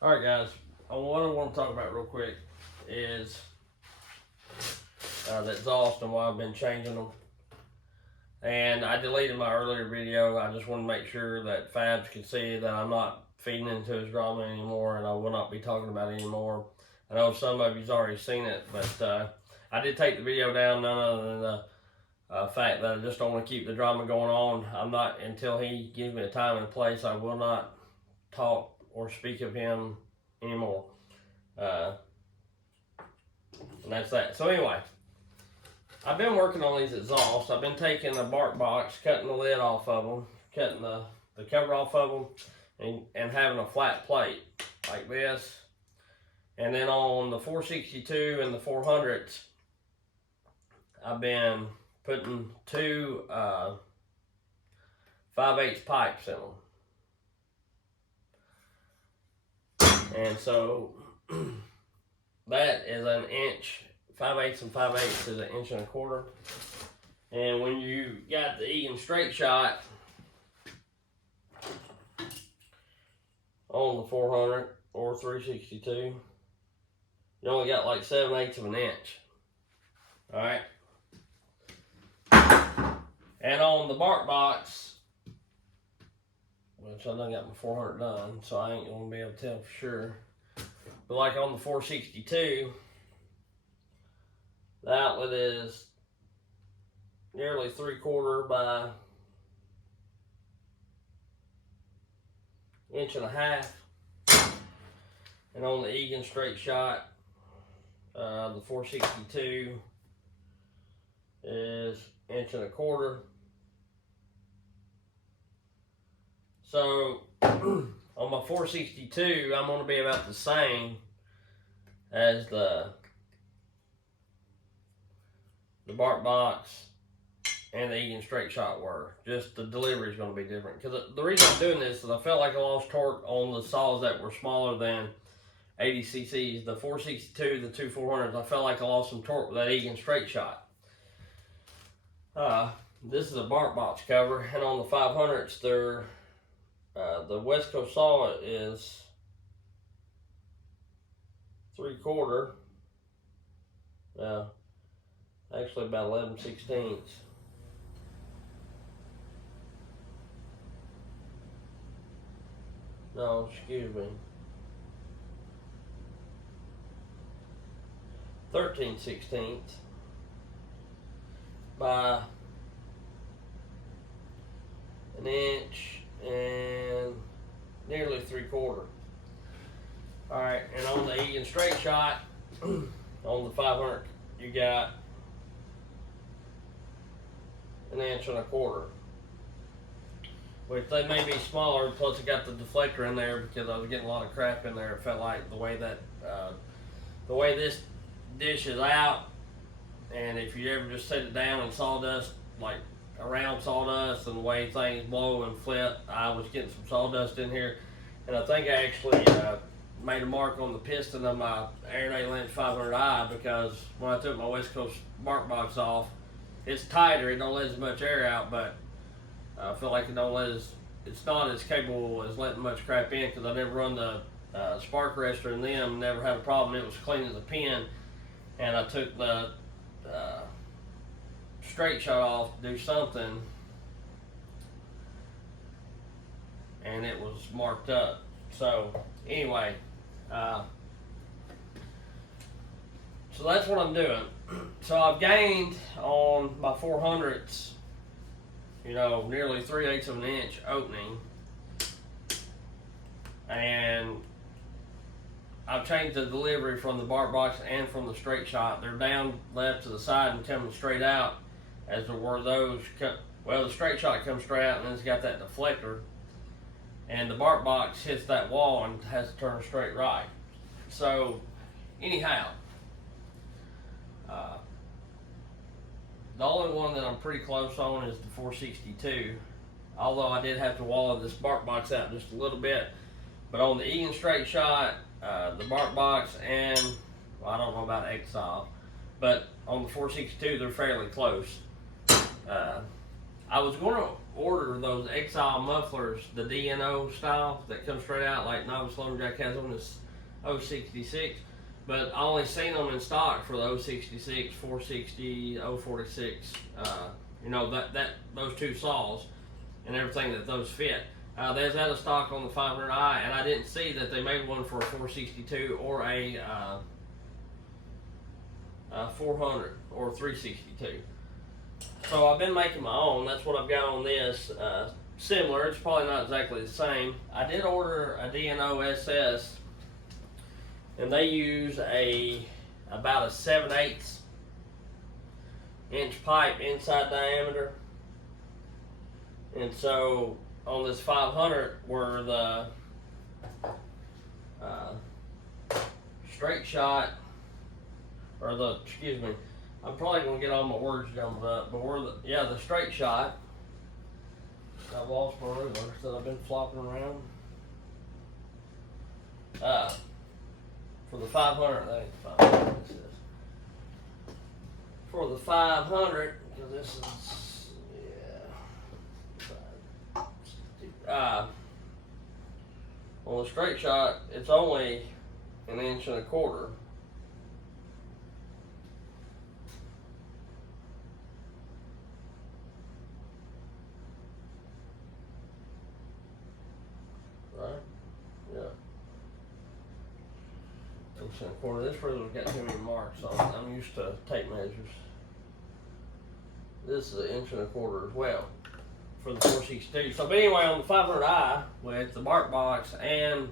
Alright guys, what I want to talk about real quick is the exhaust and why I've been changing them. And I deleted my earlier video. I just want to make sure that Fabs can see that I'm not feeding into his drama anymore, and I will not be talking about it anymore. I know some of you's already seen it, but I did take the video down, none other than the fact that I just don't want to keep the drama going on. I'm not, until he gives me a time and a place, I will not talk or speak of him anymore. And that's that. So anyway, I've been working on these exhausts. I've been taking the bark box, cutting the lid off of them, cutting the cover off of them, and having a flat plate like this. And then on the 462 and the 400s, I've been putting two 5/8 pipes in them. And so that is an inch. 5/8 and 5/8 is an inch and a quarter. And when you got the Egan straight shot on the 400 or 362, you only got like 7/8 of an inch. Alright. And on the bark box, which I done got my 400 done, so I ain't gonna be able to tell for sure. But like on the 462, the outlet is nearly 3/4 by 1.5 inches. And on the Egan straight shot, the 462 is 1.25 inches. So on my 462, I'm going to be about the same as the bark box and the Egan straight shot were. Just the delivery is going to be different. Because the reason I'm doing this is I felt like I lost torque on the saws that were smaller than 80 cc's. The 462, the two 400s, I felt like I lost some torque with that Egan straight shot. This is a bark box cover, and on the 500s, they're the West Coast saw is 3/4. Actually about 11/16. No, excuse me. 13/16 by an inch and nearly 3/4. Alright, and on the Egan straight shot, on the 500, you got 1.25 inches. Which they may be smaller, plus it got the deflector in there because I was getting a lot of crap in there. It felt like the way that, the way this dish is out, and if you ever just set it down in sawdust, like around sawdust, and the way things blow and flip, I was getting some sawdust in here. And I think I actually made a mark on the piston of my Aaron A. Lynch 500i, because when I took my West Coast bark box off, it's tighter, it don't let as much air out, but I feel like it's not as capable as letting much crap in, because I never run the spark arrestor in them, never had a problem. It was clean as a pin, and I took the straight shot off to do something, and it was marked up. So anyway, so that's what I'm doing. So I've gained on my 400s, nearly 3/8 of an inch opening, and I've changed the delivery from the bark box and from the straight shot. They're down left to the side and coming straight out, as there were those. Well, the straight shot comes straight out, and then it's got that deflector, and the bark box hits that wall and has to turn straight right. So anyhow, the only one that I'm pretty close on is the 462, although I did have to wallow this bark box out just a little bit. But on the Egan straight shot, the bark box, and well, I don't know about Exhile, but on the 462 they're fairly close. I was going to order those Exhile mufflers, the DNO style that come straight out like Novice Lumberjack has on this 066. But I only seen them in stock for the 066, 460, 046. You know, that those two saws and everything that those fit. There's out of stock on the 500i, and I didn't see that they made one for a 462 or a 400 or 362. So I've been making my own. That's what I've got on this. Similar. It's probably not exactly the same. I did order a DNO SS, and they use about a 7/8 inch pipe inside diameter. And so on this 500, where the straight shot, or the, excuse me, I'm probably going to get all my words jumbled up, but the straight shot, I've lost my ruler that I've been flopping around. For the 500, that ain't the 500, this is. For the 500, because this is, on the straight shot, it's only 1.25 inches. Right? Yeah. 1.25 inches. This ruler's got too many marks on it. I'm used to tape measures. This is 1.25 inches as well for the 462. So, but anyway, on the 500i with the bark box and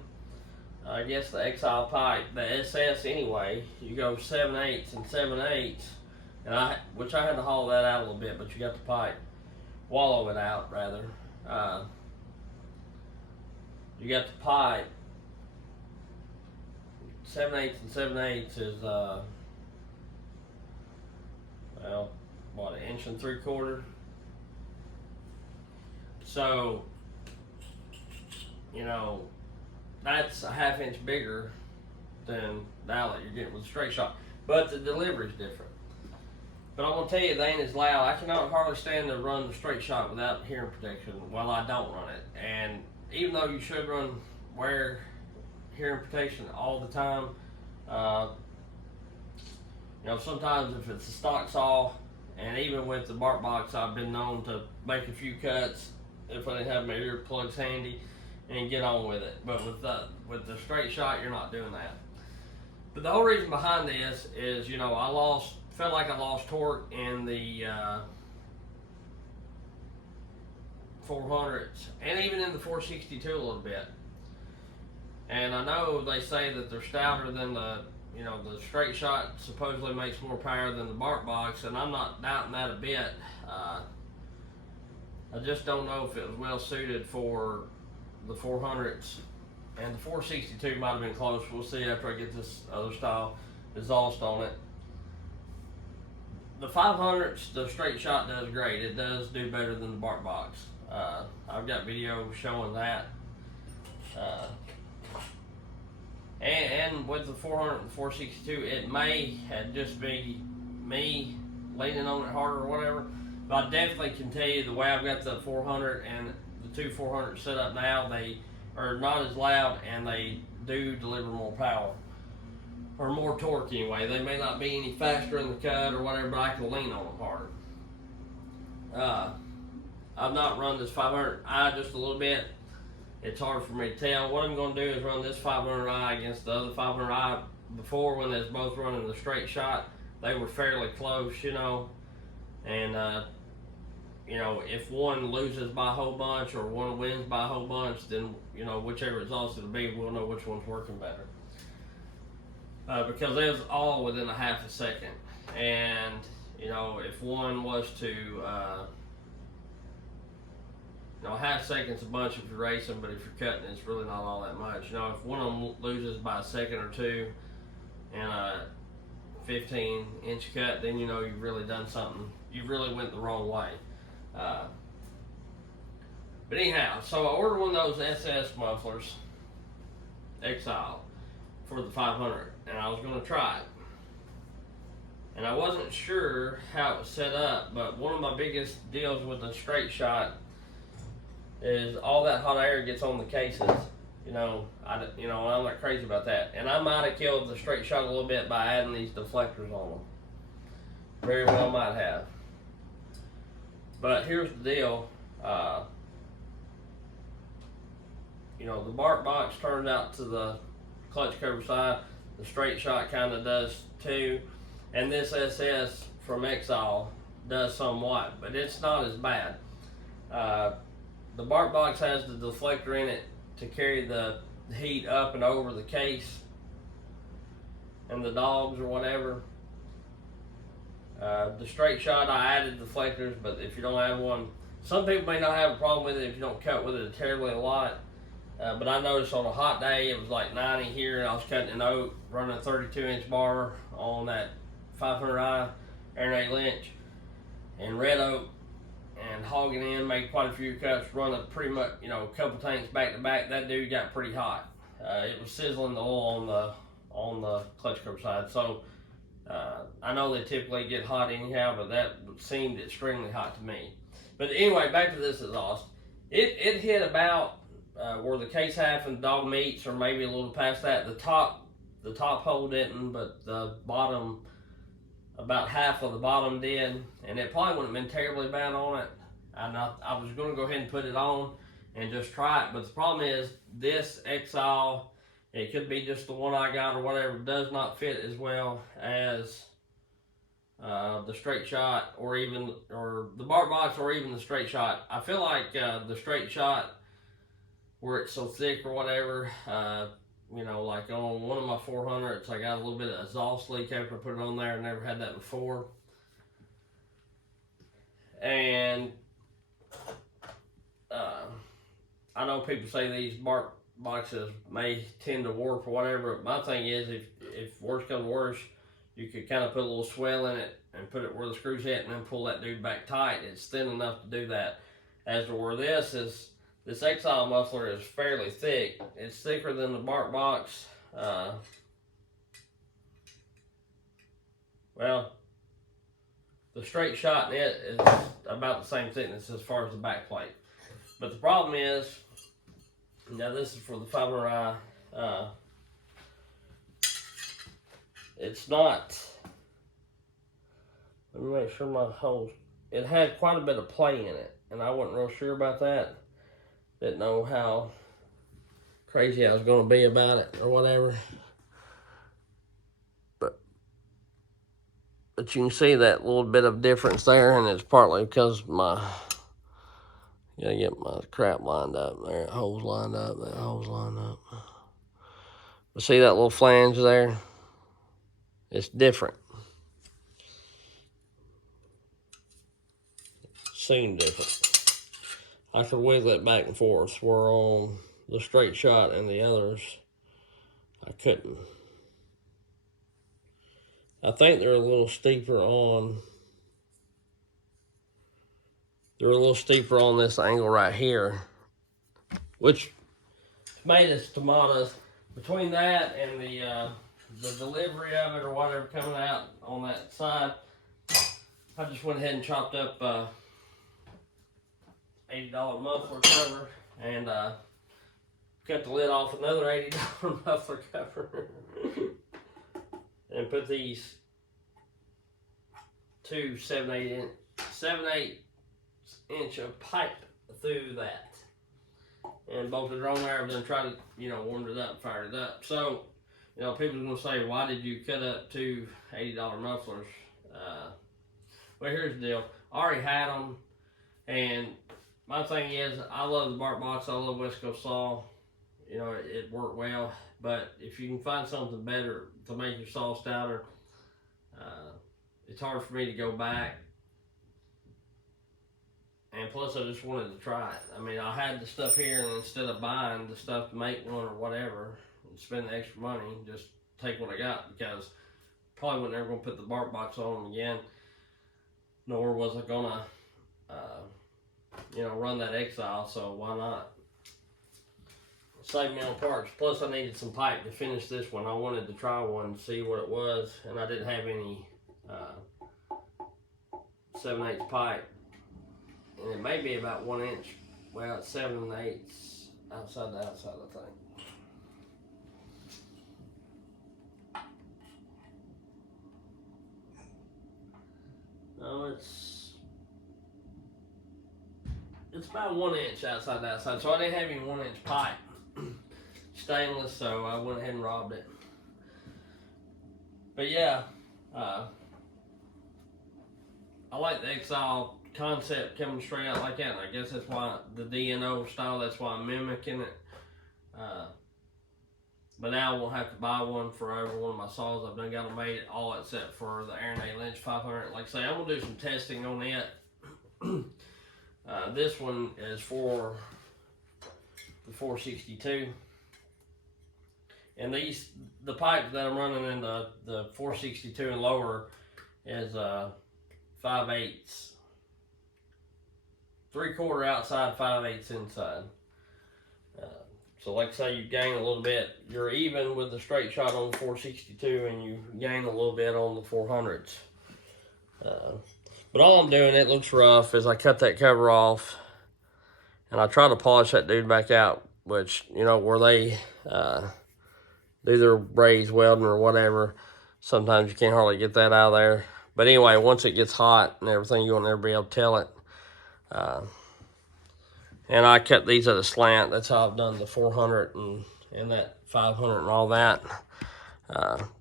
I guess the Exhile pipe, the SS anyway, you go 7/8 and 7/8, and which I had to haul that out a little bit, but you got the pipe, wallow it out rather. You got the pipe. 7/8 and 7/8 is well, what, 1.75 inches. So, you know, that's a 1/2 inch bigger than the outlet you're getting with a straight shot. But the delivery's different. But I'm gonna tell you, they ain't as loud. I cannot hardly stand to run the straight shot without hearing protection while I don't run it. And even though you should wear hearing protection all the time, you know, sometimes if it's a stock saw, and even with the bark box, I've been known to make a few cuts if I didn't have my earplugs handy and get on with it. But with the straight shot, you're not doing that. But the whole reason behind this is, you know, felt like I lost torque in the 400s and even in the 462 a little bit. And I know they say that they're stouter than the straight shot supposedly makes more power than the bark box, and I'm not doubting that a bit. I just don't know if it was well suited for the 400s, and the 462 might have been close. We'll see after I get this other style exhaust on it. The 500s, the straight shot does great. It does do better than the bark box. I've got video showing that. And with the 400 and 462, it may have just be me leaning on it harder or whatever, but I definitely can tell you the way I've got the 400 and the two 400s set up now, they are not as loud and they do deliver more power, or more torque anyway. They may not be any faster in the cut or whatever, but I can lean on them harder. I've not run this 500i just a little bit. It's hard for me to tell. What I'm going to do is run this 500i against the other 500i. Before, when they was both running the straight shot, they were fairly close, you know. And, you know, if one loses by a whole bunch or one wins by a whole bunch, then, you know, whichever exhaust it'll be, we'll know which one's working better. Because it was all within a 1/2 second. And, you know, if one was to... you know, a 1/2 second's a bunch if you're racing, but if you're cutting, it's really not all that much. You know, if one of them loses by a second or two in a 15-inch cut, then you know you've really done something. You really went the wrong way. But anyhow, so I ordered one of those SS mufflers, Exhile, for the 500, and I was going to try it. And I wasn't sure how it was set up, but one of my biggest deals with the straight shot is all that hot air gets on the cases. I'm not crazy about that. And I might have killed the straight shot a little bit by adding these deflectors on them. Very well might have. But here's the deal. The bark box turns out to the clutch cover side. The straight shot kind of does too. And this SS from Exhile does somewhat, but it's not as bad. The bark box has the deflector in it to carry the heat up and over the case and the dogs or whatever. The straight shot, I added deflectors, but if you don't have one, some people may not have a problem with it if you don't cut with it terribly a lot. But I noticed on a hot day, it was like 90 here, and I was cutting an oak, running a 32-inch bar on that 500i Air Lynch and red oak, and hogging in, made quite a few cuts, running pretty much, a couple tanks back to back. That dude got pretty hot. It was sizzling the oil on the clutch cover side. So I know they typically get hot anyhow, but that seemed extremely hot to me. But anyway, back to this exhaust. It hit about where the case half and the dog meets, or maybe a little past that. The top hole didn't, but the bottom, about half of the bottom did, and it probably wouldn't have been terribly bad on it. I was going to go ahead and put it on and just try it, but the problem is this Exhile, it could be just the one I got or whatever, does not fit as well as the straight shot or the bark box or even the straight shot. I feel like the straight shot, where it's so thick or whatever, like on one of my 400s, I got a little bit of exhaust leak after I put it on there. I never had that before. And I know people say these bark boxes may tend to warp or whatever. But my thing is, if worse comes to worse, you could kind of put a little swell in it and put it where the screws hit and then pull that dude back tight. It's thin enough to do that. As to where this Exhile muffler is fairly thick. It's thicker than the bark box. Well, the straight shot in it is about the same thickness as far as the back plate. But the problem is, now this is for the 500i. It's not. Let me make sure my holes. It had quite a bit of play in it, and I wasn't real sure about that. Didn't know how crazy I was going to be about it or whatever. But you can see that little bit of difference there, and it's partly because gotta get my crap lined up there. That hole's lined up, that hole's lined up. But see that little flange there? It's different. Seemed different. I could wiggle it back and forth, where on the straight shot and the others, I couldn't. I think they're a little steeper on this angle right here, which tomatoes. Between that and the delivery of it or whatever coming out on that side, I just went ahead and chopped up $80 muffler cover and cut the lid off another $80 muffler cover and put these two 7/8 inch of pipe through that and bolted it on there, and then try to warmed it up, fired it up. So people's gonna say, why did you cut up two $80 mufflers? Well, here's the deal. I already had them, and my thing is, I love the bark box. I love West Coast saw. It worked well. But if you can find something better to make your saw stouter, it's hard for me to go back. And plus, I just wanted to try it. I mean, I had the stuff here, and instead of buying the stuff to make one or whatever, and spend the extra money, just take what I got, because probably wasn't ever going to put the bark box on them again, nor was I going to run that Exhile, so why not? Save me on parts. Plus, I needed some pipe to finish this one. I wanted to try one to see what it was, and I didn't have any 7/8 pipe, and it may be about 1 inch well, it's 7 1/8 outside the outside, I think. No, it's about 1 inch outside the outside. So I didn't have any 1 inch pipe. Stainless, so I went ahead and robbed it. But yeah, I like the Exhile concept coming straight out like that. And I guess that's why the DNO style, that's why I'm mimicking it. But now I won't have to buy one for every one of my saws. I've done got them made all except for the Aaron A. Lynch 500. Like I say, I'm going to do some testing on it. This one is for the 462. And the pipe that I'm running in the 462 and lower is 5/8. 3/4 outside, 5/8 inside. So like I say, you gain a little bit. You're even with the straight shot on the 462 and you gain a little bit on the 400s. But all I'm doing, it looks rough, is I cut that cover off and I try to polish that dude back out, which, you know, where they do their braze welding or whatever, sometimes you can't hardly get that out of there. But anyway, once it gets hot and everything, you won't never be able to tell it. And I cut these at a slant. That's how I've done the 400 and that 500 and all that.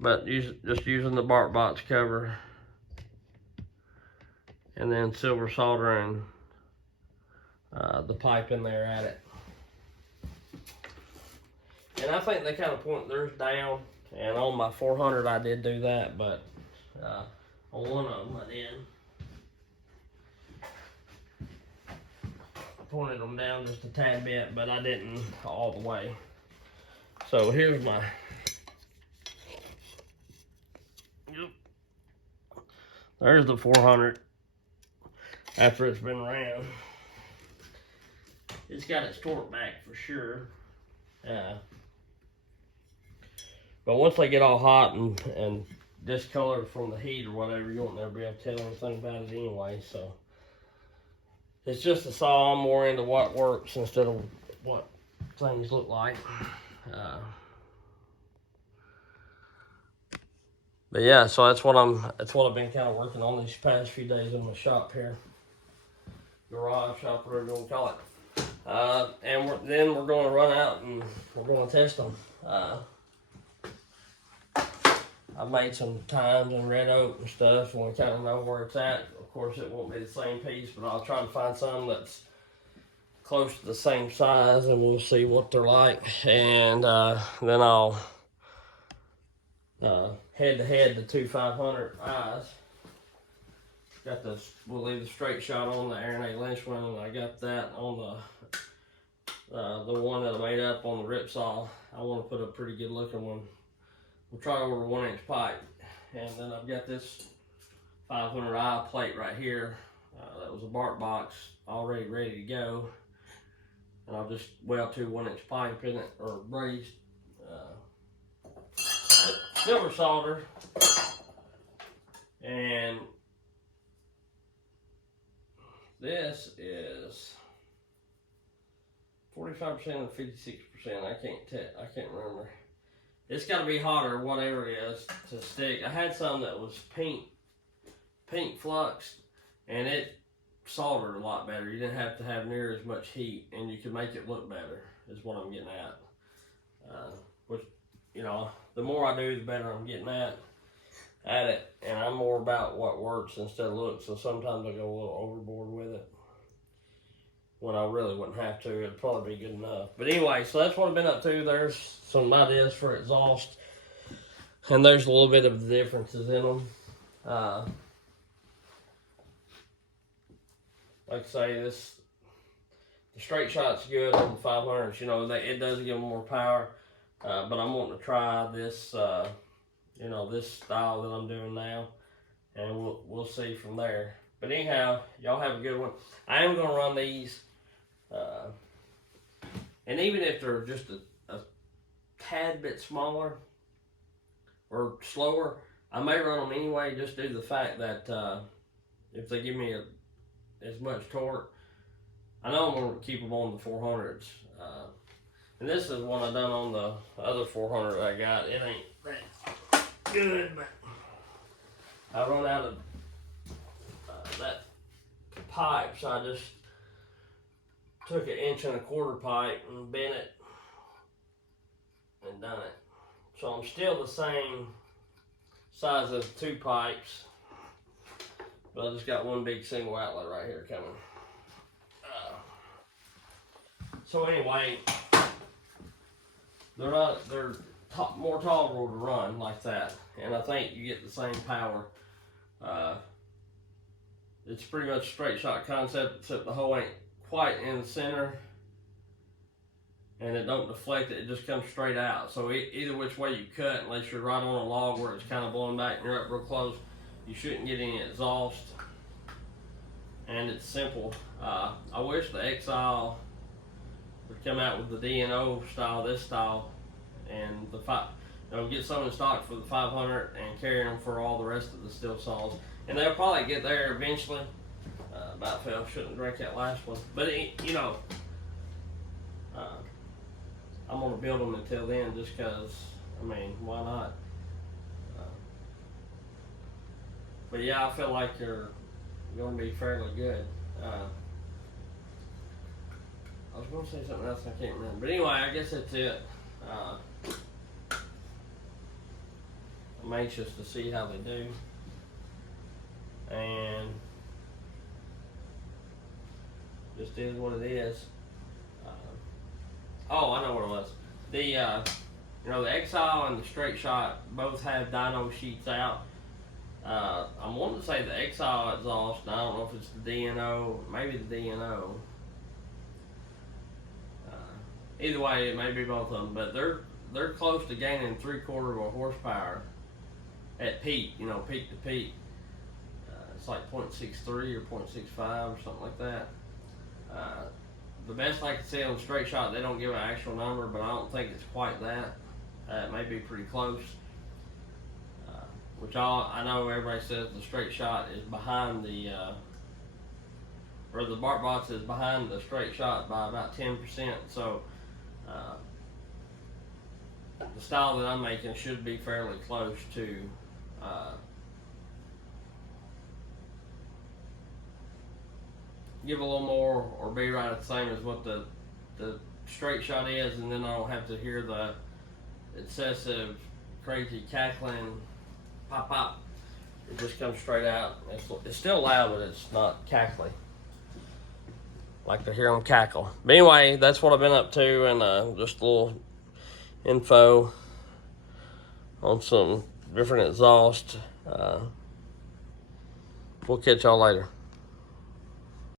But just using the bark box cover and then silver soldering the pipe in there at it. And I think they kind of point theirs down. And on my 400 I did do that, but on one of them I did. Pointed them down just a tad bit, but I didn't all the way. So here's my, there's the 400 after it's been ran. It's got its torque back for sure. But once they get all hot and discolored from the heat or whatever, you won't never be able to tell anything about it anyway. So it's just a saw. I'm more into what works instead of what things look like. But yeah, so that's what I've been kind of working on these past few days in my shop here, garage shop, whatever you want to call it. And then we're going to run out and we're going to test them. I've made some tines and red oak and stuff, and we kind of know where it's at. Of course, it won't be the same piece, but I'll try to find some that's close to the same size, and we'll see what they're like. And then I'll head-to-head the two 500 eyes. Got this, we'll leave the straight shot on the Aaron A. Lynch one, and I got that on the one that I made up on the rip saw. I want to put a pretty good looking one. We'll try to order 1 inch pipe, and then I've got this 500 eye plate right here. That was a bark box already ready to go, and I'll just weld 2 1 inch pipe in it, or brazed silver solder, and this is 45% and 56%. I can't remember. It's got to be hot or whatever it is to stick. I had some that was pink flux, and it soldered a lot better. You didn't have to have near as much heat, and you could make it look better, is what I'm getting at. Which, you know, the more I do, the better I'm getting at it. And I'm more about what works instead of looks, so sometimes I go a little overboard with it when I really wouldn't have to. It'd probably be good enough. But anyway, so that's what I've been up to. There's some ideas for exhaust, and there's a little bit of the differences in them. Like I say, the straight shot's good on the 500s. You know, it does give them more power, but I'm wanting to try this, you know, this style that I'm doing now, and we'll see from there. But anyhow, y'all have a good one. I am going to run these, and even if they're just a tad bit smaller or slower, I may run them anyway, just due to the fact that if they give me as much torque, I know I'm gonna keep them on the 400s. And this is one I done on the other 400 I got. It ain't that good, but I run out of that pipe, so I just took 1.25 inch pipe and bent it and done it. So I'm still the same size as 2 pipes, but I just got one big single outlet right here coming. So anyway, they're more tolerable to run like that, and I think you get the same power. It's pretty much a straight shot concept, except the hole ain't quite in the center, and it don't deflect it, it just comes straight out. So either which way you cut, unless you're right on a log where it's kind of blowing back and you're up real close, you shouldn't get any exhaust. And it's simple. I wish the Exhile would come out with the DNO style, this style, and get some in stock for the 500 and carry them for all the rest of the steel saws. And they'll probably get there eventually. About fell, shouldn't drink that last one. But I'm gonna build them until then, just cause, I mean, why not? But yeah, I feel like they're gonna be fairly good. I was gonna say something else, I can't remember. But anyway, I guess that's it. I'm anxious to see how they do. And just is what it is. Oh, I know what it was. The Exhile and the Straight Shot both have dyno sheets out. I'm wanting to say the Exhile exhaust, and I don't know if it's the DNO, maybe the DNO. Either way, it may be both of them, but they're close to gaining 3/4 horsepower at peak, peak to peak. It's like 0.63 or 0.65 or something like that. The best I can say on Straight Shot, they don't give an actual number, but I don't think it's quite that. It may be pretty close. I know everybody says the Straight Shot is behind or the bark box is behind the Straight Shot by about 10%. So the style that I'm making should be fairly close to give a little more or be right at the same as what the Straight Shot is, and then I don't have to hear the excessive crazy cackling pop pop. It just comes straight out. It's still loud, but it's not cackly like to hear them cackle. But anyway, that's what I've been up to, and just a little info on some different exhaust. We'll catch y'all later.